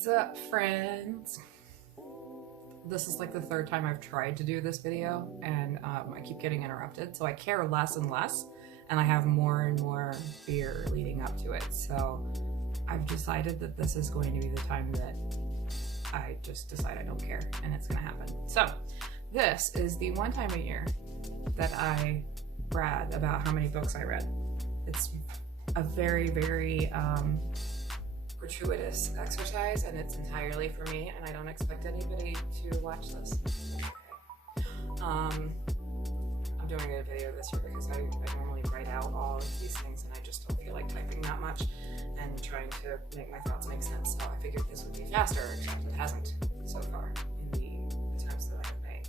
What's up, friends? This is like the third time I've tried to do this video, and I keep getting interrupted, so I care less and less, and I have more and more fear leading up to it. So I've decided that this is going to be the time that I just decide I don't care, and it's gonna happen. So this is the one time a year that I brag about how many books I read. It's a very, very gratuitous exercise, and it's entirely for me, and I don't expect anybody to watch this. I'm doing a video this year because I normally write out all of these things, and I just don't feel like typing that much and trying to make my thoughts make sense. So I figured this would be faster, except it hasn't so far in the attempts that I have made.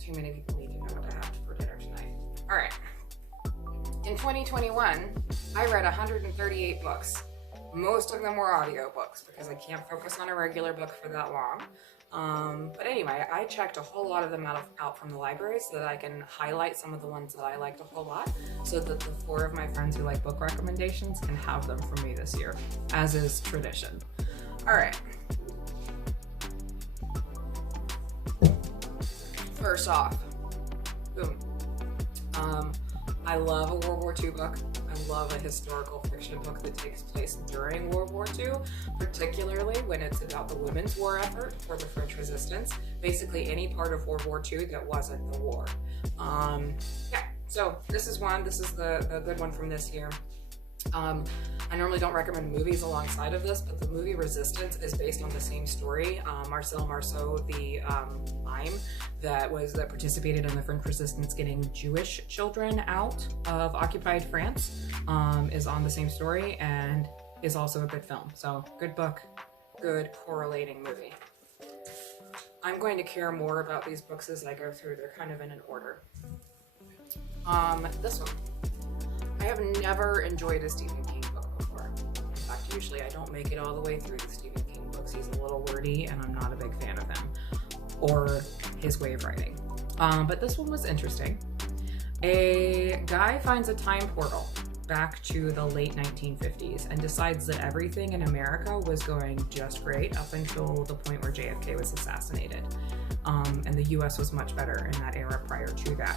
Too many people need to know what I have for dinner tonight. All right. In 2021, I read 138 books. Most of them were audiobooks because I can't focus on a regular book for that long. But anyway, I checked a whole lot of them out from the library so that I can highlight some of the ones that I liked a whole lot, so that the 4 of my friends who like book recommendations can have them from me this year, as is tradition. All right. First off, boom. I love a World War II book. I love a historical fiction book that takes place during World War II, particularly when it's about the women's war effort for the French resistance. Basically any part of World War II that wasn't the war. Yeah, so this is one. This is the good one from this year. I normally don't recommend movies alongside of this, but the movie Resistance is based on the same story. Marcel Marceau, the mime that participated in the French resistance getting Jewish children out of occupied France, is on the same story and is also a good film. So good book, good correlating movie. I'm going to care more about these books as I go through. They're kind of in an order. This one. I have never enjoyed a Stephen King book before. In fact, usually I don't make it all the way through the Stephen King books. He's a little wordy, and I'm not a big fan of him or his way of writing. But this one was interesting. A guy finds a time portal back to the late 1950s and decides that everything in America was going just great up until the point where JFK was assassinated. And the US was much better in that era prior to that.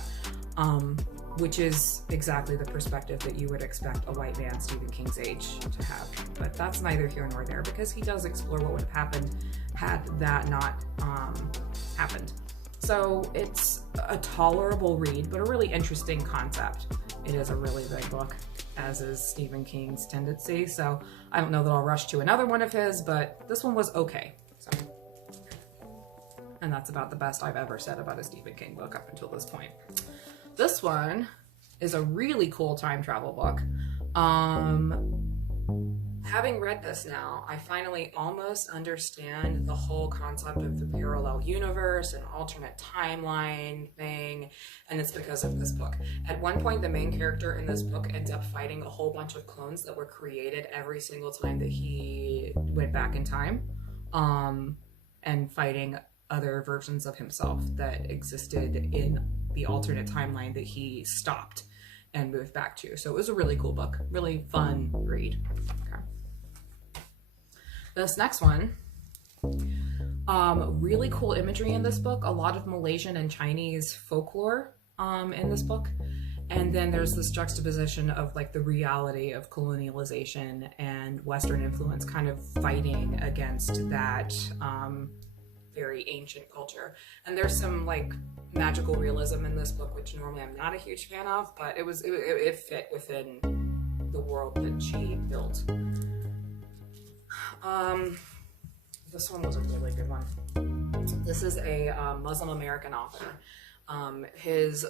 Which is exactly the perspective that you would expect a white man Stephen King's age to have. But that's neither here nor there, because he does explore what would have happened had that not happened. So it's a tolerable read, but a really interesting concept. It is a really big book, as is Stephen King's tendency. So I don't know that I'll rush to another one of his, but this one was okay. So, and that's about the best I've ever said about a Stephen King book up until this point. This one is a really cool time travel book. Having read this now, I finally almost understand the whole concept of the parallel universe and alternate timeline thing, and it's because of this book. At one point, the main character in this book ends up fighting a whole bunch of clones that were created every single time that he went back in time, and fighting other versions of himself that existed in the alternate timeline that he stopped and moved back to. So it was a really cool book, really fun read. Okay. This next one, really cool imagery in this book, a lot of Malaysian and Chinese folklore in this book. And then there's this juxtaposition of like the reality of colonialization and Western influence kind of fighting against that very ancient culture. And there's some like magical realism in this book, which normally I'm not a huge fan of, but it fit within the world that she built. This one was a really good one. This is a Muslim American author. His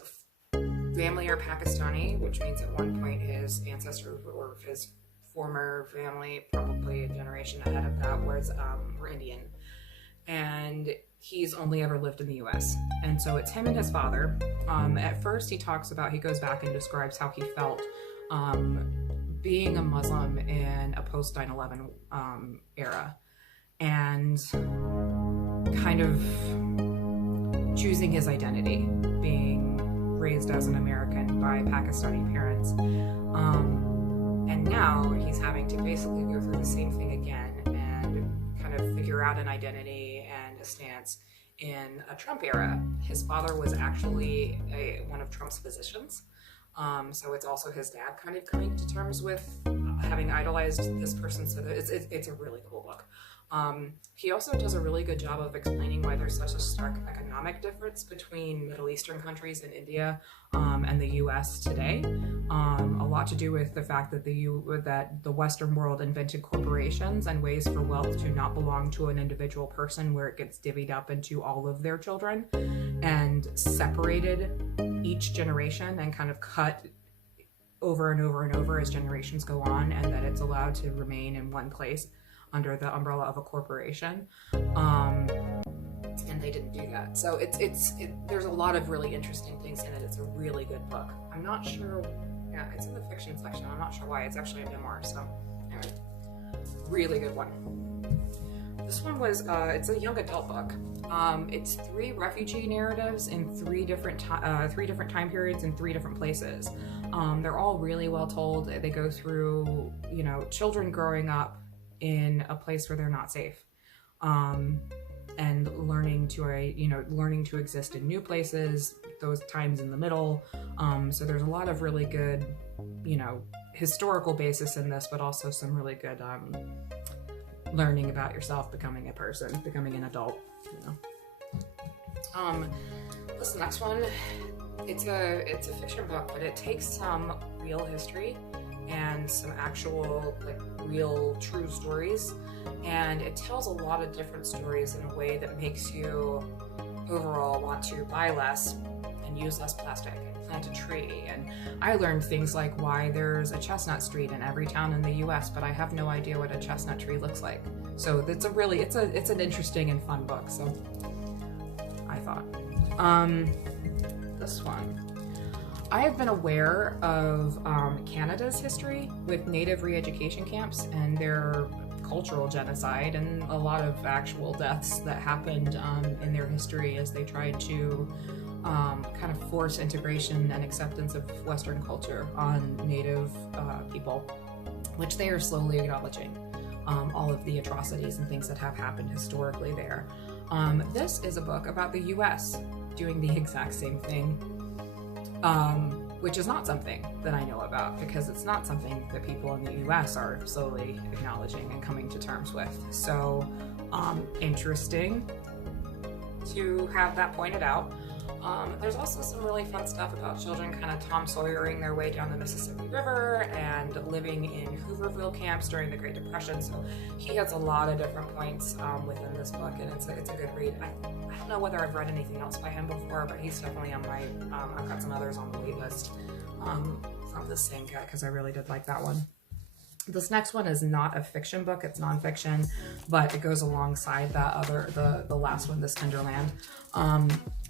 family are Pakistani, which means at one point his ancestors or his former family, probably a generation ahead of that, were Indian. And he's only ever lived in the US. And so it's him and his father. At first he goes back and describes how he felt being a Muslim in a post 9/11 era, and kind of choosing his identity, being raised as an American by Pakistani parents, And now he's having to basically go through the same thing again and kind of figure out an identity and a stance in a Trump era. His father was actually one of Trump's physicians. So it's also his dad kind of coming to terms with having idolized this person. So it's a really cool book. He also does a really good job of explaining why there's such a stark economic difference between Middle Eastern countries and India and the US today. A lot to do with the fact that the Western world invented corporations and ways for wealth to not belong to an individual person, where it gets divvied up into all of their children, and separated each generation and kind of cut over and over and over as generations go on, and that it's allowed to remain in one place under the umbrella of a corporation. And they didn't do that. So there's a lot of really interesting things in it. It's a really good book. I'm not sure, yeah, it's in the fiction section. I'm not sure why. It's actually a memoir, so anyway, really good one. This one was, it's a young adult book. It's 3 refugee narratives in 3 different time periods in 3 different places. They're all really well told. They go through, children growing up in a place where they're not safe, and learning to exist in new places, those times in the middle. So there's a lot of really good, historical basis in this, but also some really good learning about yourself, becoming a person, becoming an adult. This next one, it's a fiction book, but it takes some real history and some actual, real true stories, and it tells a lot of different stories in a way that makes you overall want to buy less and use less plastic and plant a tree. And I learned things like why there's a chestnut street in every town in the US, but I have no idea what a chestnut tree looks like. So it's an interesting and fun book. So I thought, this one, I have been aware of Canada's history with Native re-education camps and their cultural genocide, and a lot of actual deaths that happened in their history as they tried to kind of force integration and acceptance of Western culture on Native people, which they are slowly acknowledging. All of the atrocities and things that have happened historically there. This is a book about the US doing the exact same thing, which is not something that I know about, because it's not something that people in the US are slowly acknowledging and coming to terms with. So interesting to have that pointed out. There's also some really fun stuff about children kind of Tom Sawyering their way down the Mississippi River and living in Hooverville camps during the Great Depression. So he has a lot of different points within this book, and it's a good read. I don't know whether I've read anything else by him before, but he's definitely on my, I've got some others on the wait list from the same guy, because I really did like that one. This next one is not a fiction book, it's nonfiction, but it goes alongside the last one, This Tender Land.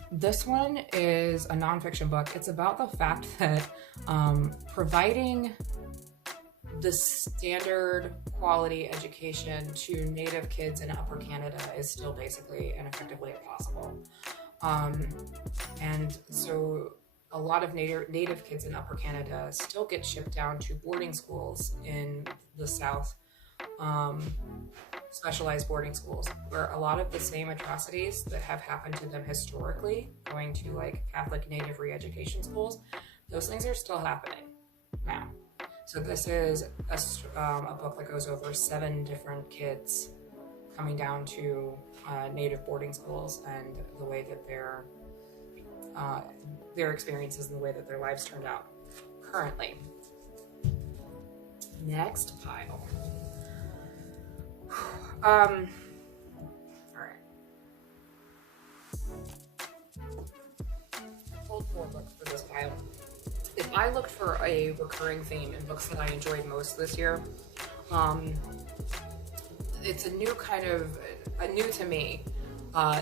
This one is a nonfiction book. It's about the fact that providing the standard quality education to Native kids in Upper Canada is still basically and effectively impossible. And so a lot of Native kids in Upper Canada still get shipped down to boarding schools in the South, specialized boarding schools, where a lot of the same atrocities that have happened to them historically, going to Catholic Native re-education schools, those things are still happening now. So this is a book that goes over 7 different kids coming down to Native boarding schools and the way that their experiences and the way that their lives turned out currently. Next pile. All right. Pulled 4 books for this pile. If I looked for a recurring theme in books that I enjoyed most this year, it's a new to me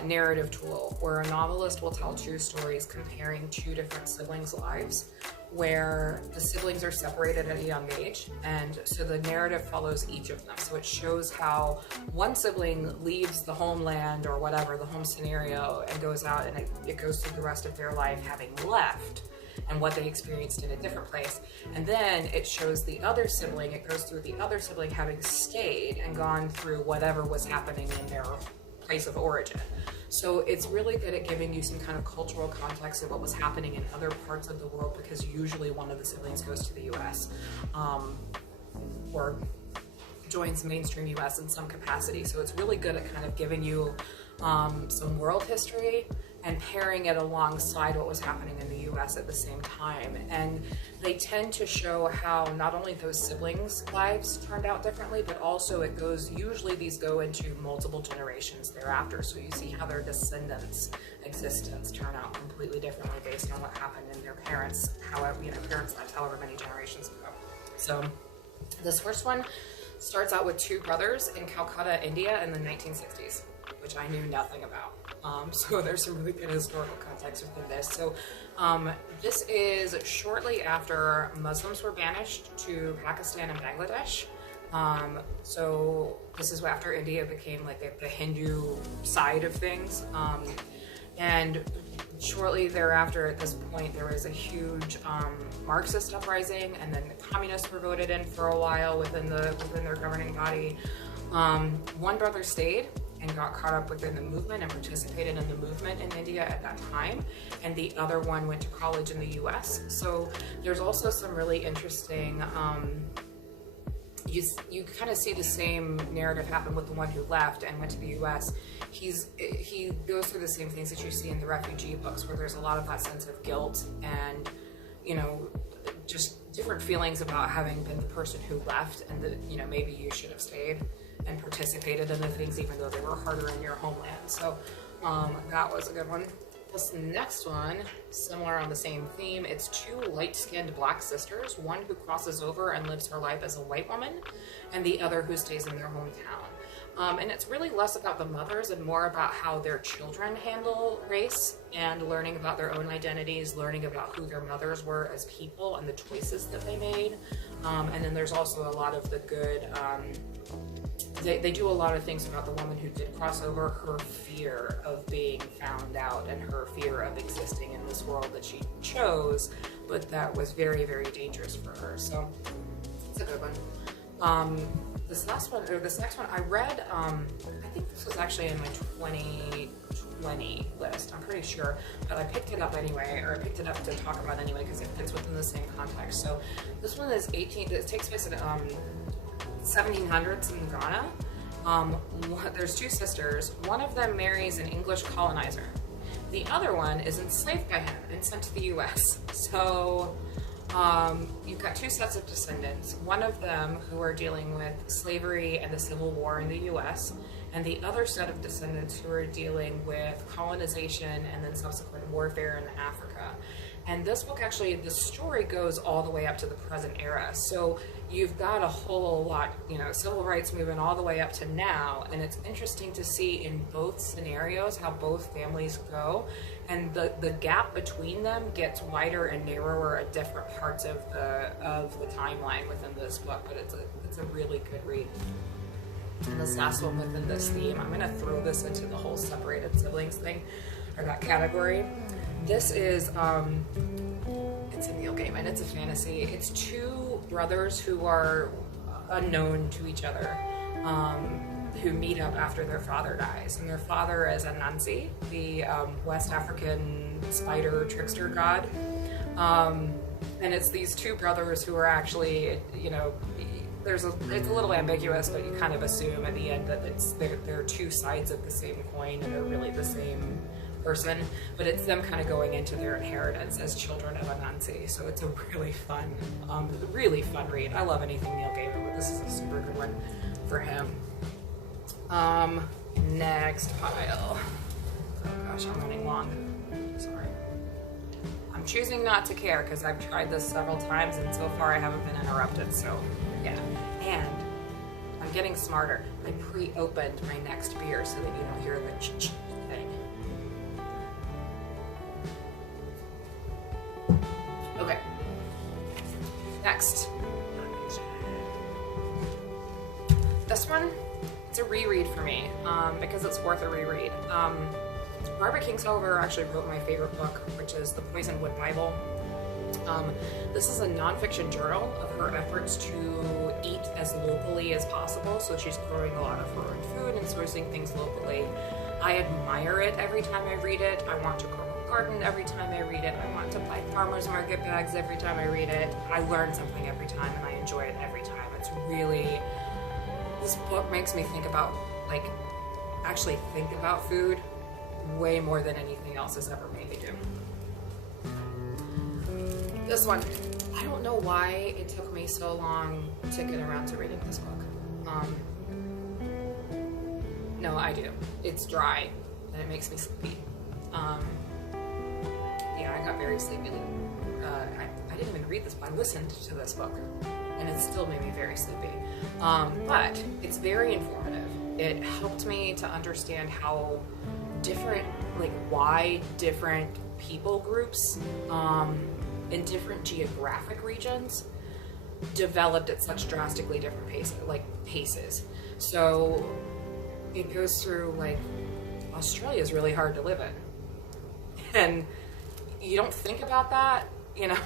narrative tool where a novelist will tell 2 stories comparing 2 different siblings' lives, where the siblings are separated at a young age, and so the narrative follows each of them. So it shows how one sibling leaves the homeland or whatever, the home scenario, and goes out, and it goes through the rest of their life having left. and what they experienced in a different place. And then it shows the other sibling, it goes through the other sibling having stayed and gone through whatever was happening in their place of origin. So it's really good at giving you some kind of cultural context of what was happening in other parts of the world, because usually one of the siblings goes to the US or joins mainstream US in some capacity. So it's really good at kind of giving you some world history and pairing it alongside what was happening in the US at the same time. And they tend to show how not only those siblings' lives turned out differently, but also it goes, usually these go into multiple generations thereafter. So you see how their descendants' existence turn out completely differently based on what happened in their parents, however, parents lived however many generations ago. So this first one starts out with two brothers in Calcutta, India in the 1960s, which I knew nothing about. So there's some really good historical context within this. So this is shortly after Muslims were banished to Pakistan and Bangladesh. So this is after India became like the Hindu side of things. And shortly thereafter, at this point, there was a huge Marxist uprising, and then the communists were voted in for a while within their governing body. One brother stayed and got caught up within the movement and participated in the movement in India at that time, and the other one went to college in the US. So there's also some really interesting, you kind of see the same narrative happen with the one who left and went to the US. He goes through the same things that you see in the Refugee books, where there's a lot of that sense of guilt and, just different feelings about having been the person who left, and that, maybe you should have stayed and participated in the things even though they were harder in your homeland. So that was a good one. This next one, similar on the same theme, it's two light-skinned black sisters, one who crosses over and lives her life as a white woman, and the other who stays in their hometown. And it's really less about the mothers and more about how their children handle race and learning about their own identities, learning about who their mothers were as people and the choices that they made. And then there's also a lot of the good, they do a lot of things about the woman who did cross over, her fear of being found out and her fear of existing in this world that she chose, but that was very, very dangerous for her. So it's a good one. This next one I read, I think this was actually in my 2020 list, I'm pretty sure, but I picked it up anyway, or I picked it up to talk about anyway because it fits within the same context. So this one is it takes place in 1700s in Ghana. There's two sisters. One of them marries an English colonizer. The other one is enslaved by him and sent to the US. So you've got two sets of descendants. One of them who are dealing with slavery and the Civil War in the US, and the other set of descendants who are dealing with colonization and then subsequent warfare in Africa. And this book, actually, the story goes all the way up to the present era. So you've got a whole lot, civil rights movement all the way up to now. And it's interesting to see in both scenarios how both families go. And the gap between them gets wider and narrower at different parts of the timeline within this book. But it's a really good read. And this last one within this theme, I'm going to throw this into the whole separated siblings thing, or that category. This is, it's a Neil Gaiman, it's a fantasy. It's two brothers who are unknown to each other, who meet up after their father dies. And their father is Anansi, the West African spider trickster god. And it's these two brothers who are actually, it's a little ambiguous, but you kind of assume at the end that they're two sides of the same coin and they're really the same person, but it's them kind of going into their inheritance as children of Anansi. So it's a really fun read. I love anything Neil Gaiman, but this is a super good one for him. Next pile. Oh gosh, I'm running long. Sorry. I'm choosing not to care because I've tried this several times and so far I haven't been interrupted. So yeah, and I'm getting smarter. I pre-opened my next beer so that you don't hear the ch-ch thing. Okay. Next. This one, it's a reread for me because it's worth a reread. Barbara Kingsolver actually wrote my favorite book, which is The Poisonwood Bible. This is a nonfiction journal of her efforts to eat as locally as possible. So she's growing a lot of her own food and sourcing things locally. I admire it every time I read it. I want to grow a garden every time I read it. I want to buy farmers market bags every time I read it. I learn something every time and I enjoy it every time. It's really, this book makes me think about, like, actually think about food way more than anything else has ever made me do. This one, I don't know why it took me so long to get around to reading this book. No, I do. It's dry and it makes me sleepy. Yeah, I got very sleepy. I didn't even read this, but I listened to this book and it still made me very sleepy. But it's very informative. It helped me to understand how different, like why different people groups in different geographic regions developed at such drastically different paces. So it goes through, like, Australia is really hard to live in, and you don't think about that, you know.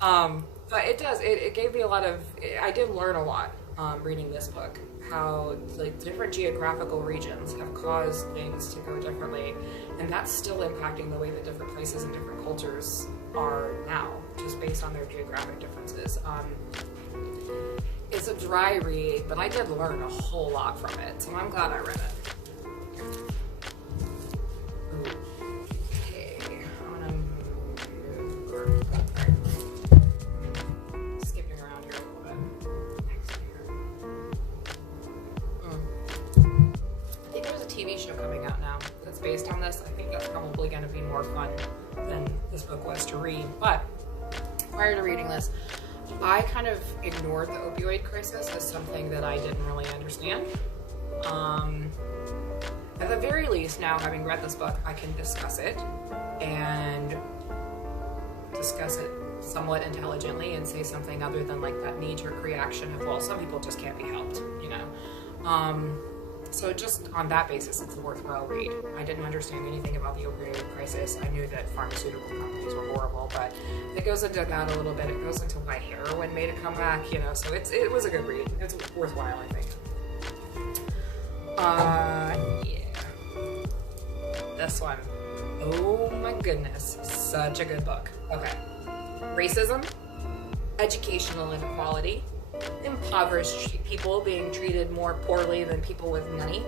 But it does. It gave me a lot of. I did learn a lot reading this book. How, like, different geographical regions have caused things to go differently, and that's still impacting the way that different places and different cultures are now, just based on their geographic differences. It's a dry read, but I did learn a whole lot from it, so I'm glad I read it. Okay, I'm gonna move, skipping around here a little bit. Next here. I think there's a TV show coming out now that's based on this. I think that's probably going to be more fun than this book was to read, but prior to reading this, I kind of ignored the opioid crisis as something that I didn't really understand. At the very least, now having read this book, I can discuss it and discuss it somewhat intelligently and say something other than, like, that knee-jerk reaction of, well, some people just can't be helped, you know. So just on that basis, it's a worthwhile read. I didn't understand anything about the opioid crisis. I knew that pharmaceutical companies were horrible, but it goes into that a little bit. It goes into why heroin made a comeback, you know, so it was a good read. It's worthwhile, I think. Yeah. This one. Oh my goodness. Such a good book. Okay. Racism, educational inequality, impoverished people being treated more poorly than people with money,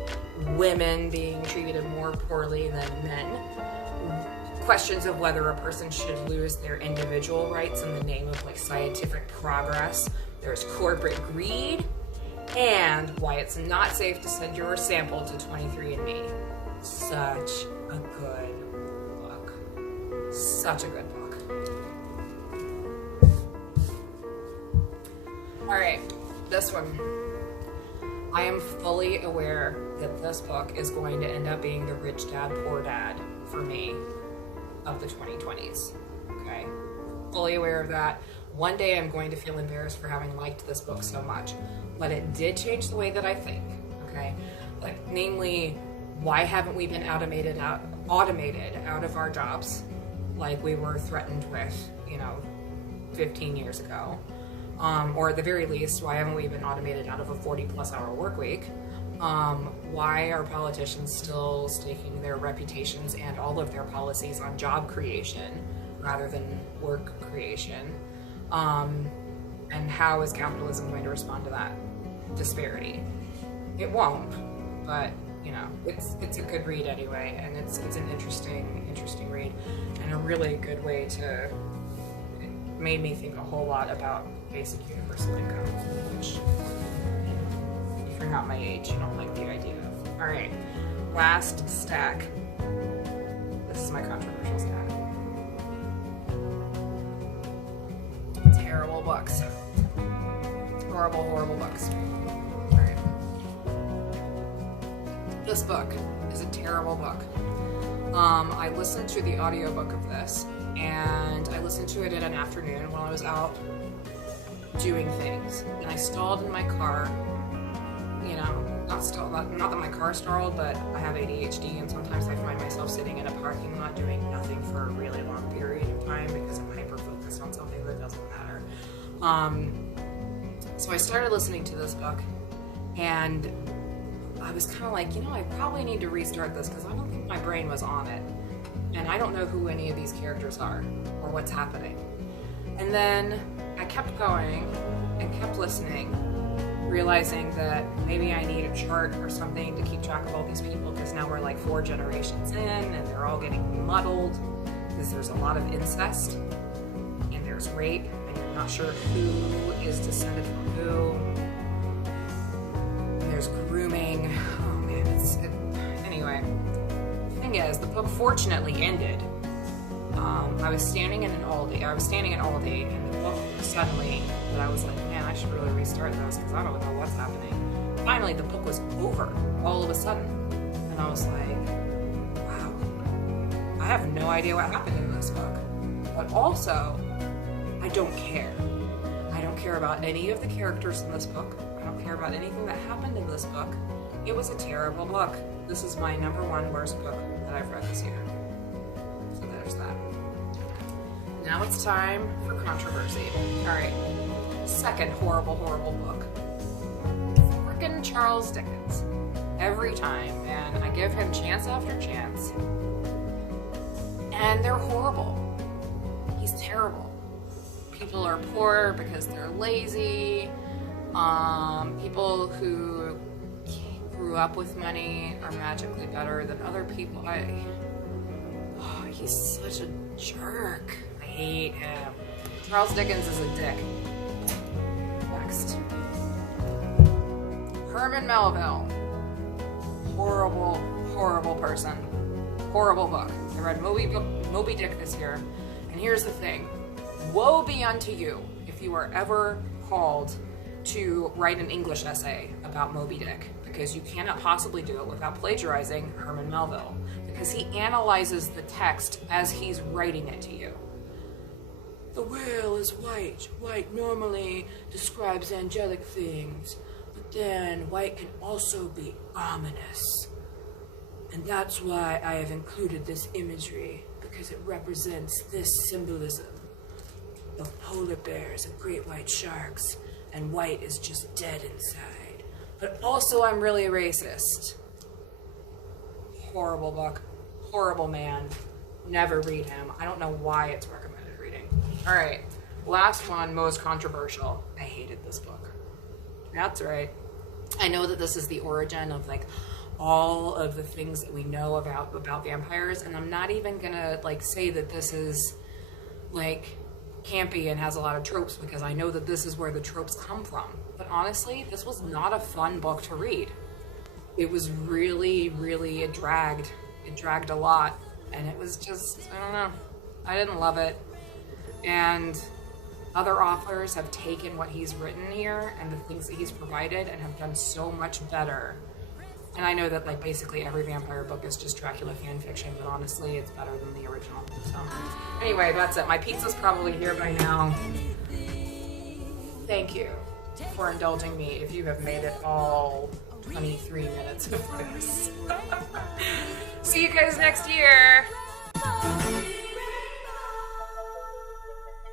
women being treated more poorly than men, questions of whether a person should lose their individual rights in the name of, like, scientific progress, there's corporate greed, and why it's not safe to send your sample to 23andMe. Such a good book. Such a good book. Alright, this one. I am fully aware that this book is going to end up being the rich dad, poor dad for me of the 2020s. Okay? Fully aware of that. One day I'm going to feel embarrassed for having liked this book so much, but it did change the way that I think. Okay? Like, namely, why haven't we been automated out of our jobs like we were threatened with, you know, 15 years ago? Or at the very least, why haven't we been automated out of a 40-plus hour work week? Why are politicians still staking their reputations and all of their policies on job creation rather than work creation? And how is capitalism going to respond to that disparity? It won't, but, you know, it's a good read anyway, and it's an interesting read, and a really good way to. It made me think a whole lot about basic universal income, which, if you're not my age, you don't like the idea of. All right, last stack. This is my controversial stack. Terrible books. Horrible books. All right. This book is a terrible book. I listened to the audiobook of this, and I listened to it in an afternoon while I was out doing things, and I stalled in my car. You know, not that my car stalled, but I have ADHD, and sometimes I find myself sitting in a parking lot doing nothing for a really long period of time because I'm hyper focused on something. it doesn't matter. So I started listening to this book, and I was kind of like, I probably need to restart this because I don't think my brain was on it. And I don't know who any of these characters are or what's happening. And then I kept going and kept listening, realizing that maybe I need a chart or something to keep track of all these people because now we're like 4 generations in and they're all getting muddled because there's a lot of incest and there's rape and you're not sure who is descended from who. And there's grooming. Oh man, anyway. The thing is, the book fortunately ended. I was standing in Aldi, and the book suddenly, that I was like, man, I should really restart this because I don't know what's happening. Finally, the book was over all of a sudden. And I was like, wow, I have no idea what happened in this book. But also, I don't care. I don't care about any of the characters in this book. I don't care about anything that happened in this book. It was a terrible book. This is my #1 worst book that I've read this year. So there's that. Now it's time for controversy. Alright. Second horrible book. Frickin' Charles Dickens. Every time, man. I give him chance after chance. And they're horrible. He's terrible. People are poor because they're lazy. People who grew up with money are magically better than other people. He's such a jerk. I hate him. Charles Dickens is a dick. Next. Herman Melville. Horrible person. Horrible book. I read Moby Dick this year. And here's the thing. Woe be unto you if you are ever called to write an English essay about Moby Dick, because you cannot possibly do it without plagiarizing Herman Melville, because he analyzes the text as he's writing it to you. The whale is white. White normally describes angelic things, but then white can also be ominous. And that's why I have included this imagery, because it represents this symbolism of polar bears and great white sharks, and white is just dead inside. But also I'm really racist. Horrible book. Horrible man. Never read him. I don't know why it's recommended reading. Alright, last one, most controversial. I hated this book. That's right. I know that this is the origin of like all of the things that we know about vampires, and I'm not even gonna like say that this is like campy and has a lot of tropes, because I know that this is where the tropes come from. But honestly, this was not a fun book to read. It was really, it dragged a lot, and it was just, I don't know, I didn't love it. And other authors have taken what he's written here and the things that he's provided and have done so much better. And I know that like basically every vampire book is just Dracula fan fiction, but honestly, it's better than the original. So anyway, that's it. My pizza's probably here by now. Thank you for indulging me if you have made it all 23 minutes of this. See you guys next year.